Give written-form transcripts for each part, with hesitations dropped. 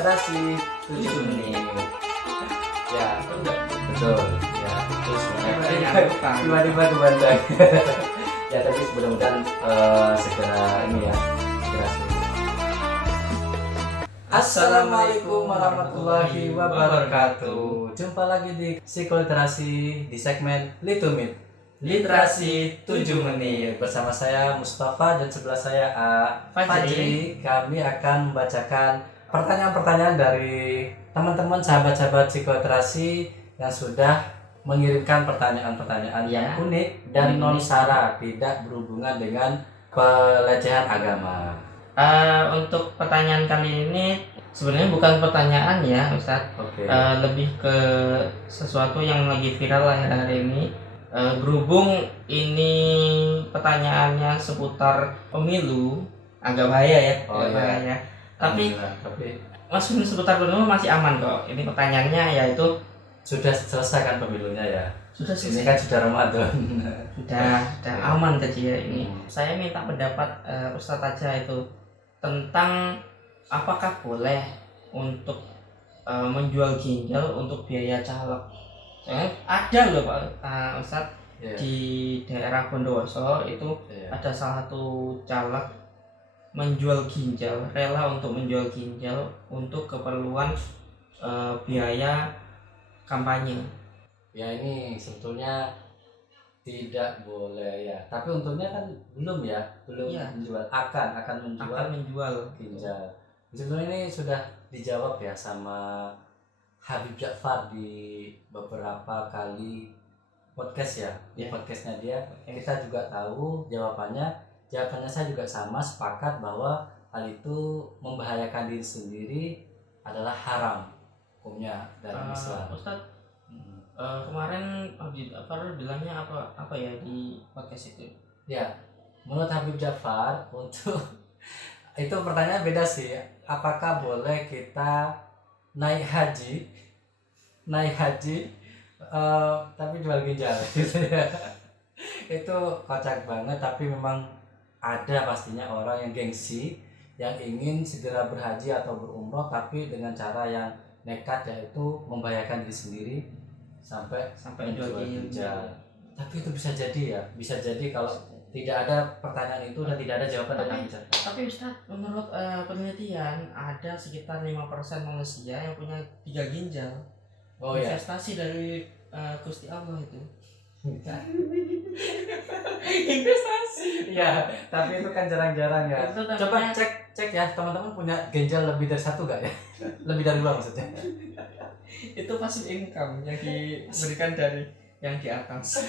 literasi 7 menit. Ya, betul. Ya, terus tiba-tiba kebantai. Ya, tapi mudah-mudahan segera ini ya, segera sembuh. Assalamualaikum warahmatullahi wabarakatuh. Jumpa lagi di Psikoliterasi di segmen Litumit Literasi 7 menit bersama saya Mustafa dan sebelah saya Fajri. Kami akan membacakan pertanyaan-pertanyaan dari teman-teman sahabat-sahabat psikoliterasi yang sudah mengirimkan pertanyaan-pertanyaan yang unik dan non sara, tidak berhubungan dengan pelecehan agama. Untuk pertanyaan kali ini sebenarnya bukan pertanyaan ya Ustadz. Lebih ke sesuatu yang lagi viral lah hari ini. Berhubung ini pertanyaannya seputar pemilu, agak bahaya ya. Bahaya. Tapi masih seputar pemilu masih aman kok. Ini pertanyaannya yaitu sudah selesai kan pemilunya ya? Sudah selesai. Ini kan sudah Ramadan. Sudah aman tadi ya ini. Saya minta pendapat Ustadz aja itu tentang apakah boleh untuk menjual ginjal untuk biaya caleg. Ada loh Pak Ustadz, di daerah Bondowoso itu ada salah satu caleg menjual ginjal, rela untuk menjual ginjal untuk keperluan biaya kampanye. Ya ini sebetulnya tidak boleh ya, tapi untungnya kan belum menjual, akan menjual ginjal. Sebetulnya ini sudah dijawab ya sama Habib Ja'far di beberapa kali podcast ya. Di podcastnya dia kita juga tahu jawabannya saya juga sama, sepakat bahwa hal itu membahayakan diri sendiri adalah haram hukumnya dalam Islam. Ustadz, kemarin Habib Ja'far bilangnya apa ya di podcast itu? Ya, menurut Habib Ja'far untuk itu pertanyaan beda sih. Apakah boleh kita naik haji tapi jual ginjal gitu ya? Itu kocak banget, tapi memang ada pastinya orang yang gengsi yang ingin segera berhaji atau berumroh tapi dengan cara yang nekat, yaitu membahayakan diri sendiri sampai menjual ginjal. Tapi itu bisa jadi kalau tidak ada pertanyaan itu dan tidak ada jawaban dari ginjal. Tapi Ustaz, menurut penelitian ada sekitar 5% manusia yang punya 3 ginjal. Investasi dari Gusti Allah itu. Investasi. Ya, tapi itu kan jarang-jarang ya. Coba cek ya, teman-teman punya ginjal lebih dari 1 gak ya? Lebih dari 2 maksudnya. Itu passive income yang diberikan dari yang di atas.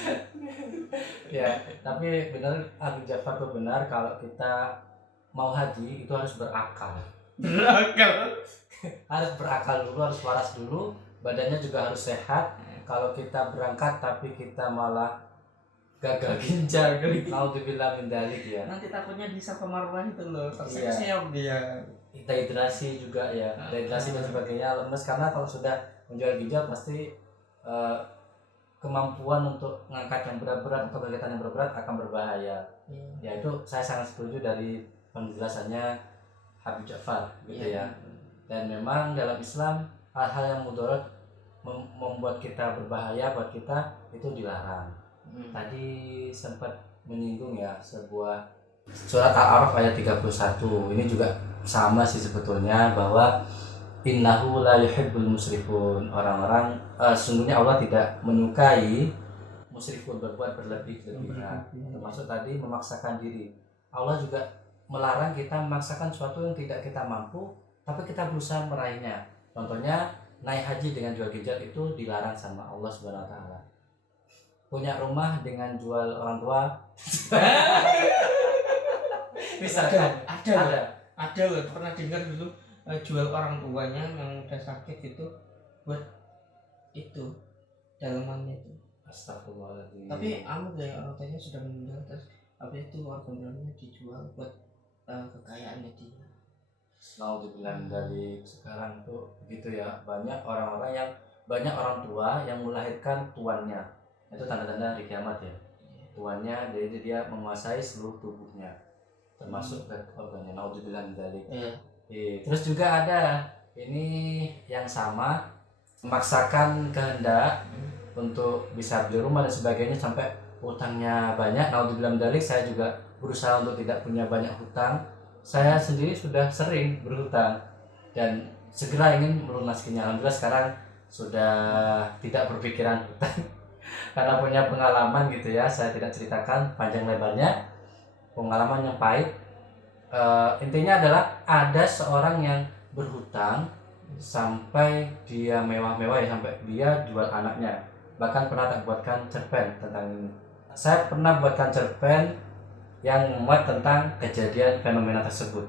Ya, tapi benar Habib Ja'far itu benar, kalau kita mau haji itu harus berakal. Harus berakal dulu, harus waras dulu, badannya juga harus sehat. Kalau kita berangkat tapi kita malah gagal ginjal, naudzubillah min dzalik ya. Nanti takutnya di Safa Marwah itu loh. Siap dia. Dehidrasi juga ya. Dehidrasi dan sebagainya, lemes, karena kalau sudah menjual ginjal pasti kemampuan untuk mengangkat yang berat-berat atau kegiatan yang berat akan berbahaya. Ya itu saya sangat setuju dari penjelasannya Habib Ja'far gitu ya. Dan memang dalam Islam hal-hal yang mudarat membuat kita berbahaya buat kita itu dilarang. Tadi sempat menyinggung ya sebuah surat Al-A'raf ayat 31. Ini juga sama sih sebetulnya, bahwa innahu la yuhibbul musrifun. Orang-orang sesungguhnya Allah tidak menyukai musrifun, berbuat berlebih-lebihan. Termasuk tadi memaksakan diri. Allah juga melarang kita memaksakan sesuatu yang tidak kita mampu tapi kita berusaha meraihnya. Contohnya naik haji dengan jual ginjal itu dilarang sama Allah Subhanahu wa taala. Punya rumah dengan jual orang tua. Misalkan ada loh, pernah dengar dulu jual orang tuanya yang udah sakit itu buat itu dalamannya itu. Astagfirullahaladzim. Tapi kayak orang tuanya sudah meninggal, terus habis itu organ-organnya dijual buat kekayaannya dia. Naudzubillah dari sekarang tuh gitu ya, banyak orang tua yang melahirkan tuannya. Itu tanda-tanda hari kiamat ya. Tuannya, jadi dia menguasai seluruh tubuhnya termasuk organnya. Naudzubillah dari. Terus juga ada ini yang sama, memaksakan kehendak untuk bisa beli rumah dan sebagainya sampai hutangnya banyak. Naudzubillah min dzalik, saya juga berusaha untuk tidak punya banyak hutang. Saya sendiri sudah sering berhutang dan segera ingin melunasinya. Alhamdulillah sekarang sudah tidak berpikiran hutang karena punya pengalaman gitu ya. Saya tidak ceritakan panjang lebarnya, pengalaman yang pahit. Intinya adalah ada seorang yang berhutang sampai dia mewah-mewah ya, sampai dia jual anaknya. Bahkan pernah tak buatkan cerpen tentang ini. Saya pernah buatkan cerpen yang memuat tentang kejadian fenomena tersebut.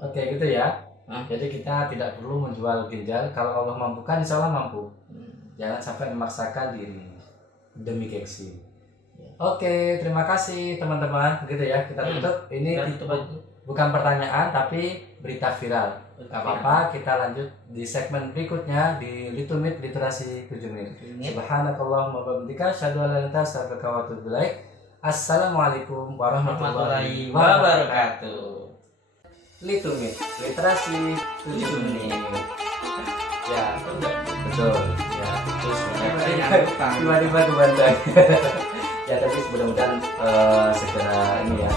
Oke, gitu ya. Jadi kita tidak perlu menjual ginjal. Kalau Allah mampukan, insya Allah mampu. Jangan sampai memaksakan diri demi gengsi. Oke, terima kasih teman-teman. Begitu ya, kita tutup. Ini bukan pertanyaan tapi berita viral. Gak apa-apa, kita lanjut di segmen berikutnya di Litumit Literasi 7 Menit. Subhanakallahumma wa bihamdika, asyhadu an la ilaha illa anta, astaghfiruka wa atubu ilaik. Assalamualaikum warahmatullahi wabarakatuh. Litumit Literasi 7 Menit. Ya, betul. Ya, terus tiba-tiba kebantah. Ya, tapi mudah-mudahan segera ini ya